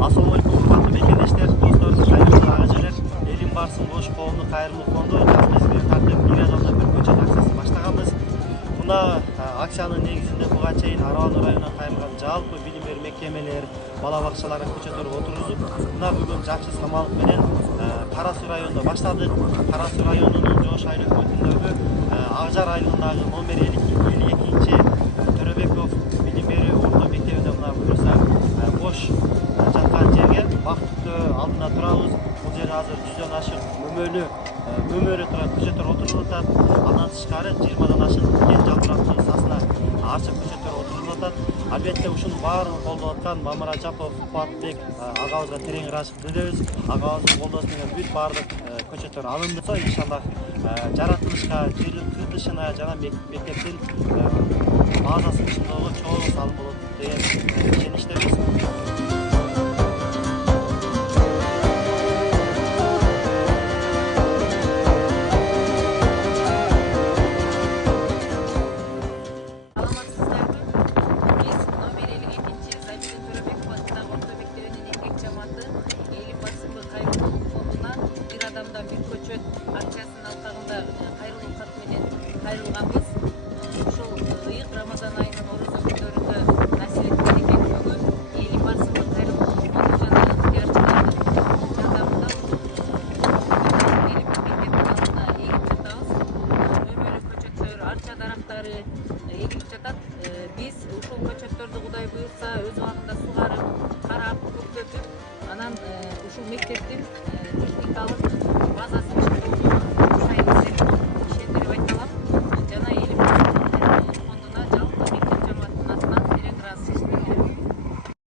Ассалаумалейкум, урматтуу мекендештер, достор, кайрымдуу ага-жайлар. Элим барсын бош коомду Кайрымдуу фонду жалпы тартып бир адамдан бир көчөт акциясы баштаганбыз. Мына акциянын негизинде буга чейин Аралуу районунан кайрылган жалпы билим берүү мектебинелер, бала бакчалары көчөттөр отургузуп, мына бүгүн жакшы самалык менен Кара-Суу районунда баштадык. Кара-Суу районунун Жоош айыл өкмөтүндөгү Ак-Жар айылындагы номер 52 З.Төрөбеков билим берүү орто мектебинде мына буюрса бош жаткан жерге бактыктуу алдында турабыз. Бул жерде азыр 100дөн ашык мөмөлүү турат көчөттөр отурулуп атат. Андан тышкары 20дан ашык тикен жалбырактуу сасына арча көчөттөр отурулуп атат. Албетте ушунун баарын колдоп аткан Мамражапов Кубатбек агабызга терең ыраазычылык билдиребиз. Агабыздын колдоосу менен бүт баардык көчөттөр алынды. Иншаллах жаратылышка, жерлик кыртышына жана мектептин базасын чыңдоого чоң салым болот деген ишеништебиз. адамдан-бир көчөт акциясынын алкагында кайрылуу кат менен кайрылганбыз. Ушул ыйык Рамазан айынын орозо күндөрүндө насип эткен экен. Бүгүн элим барсында Кайрымдуулук жана арчалардын жардамында элимдин мектептин алдына эгип жатабыз. Мөмөлүү көчөттөр, арча дарактары эгилип жатат. Биз ушул көчөттөрдү Кудай буйрса өз убагында сугарып, карап, көктөтүп, анан ушул мектептин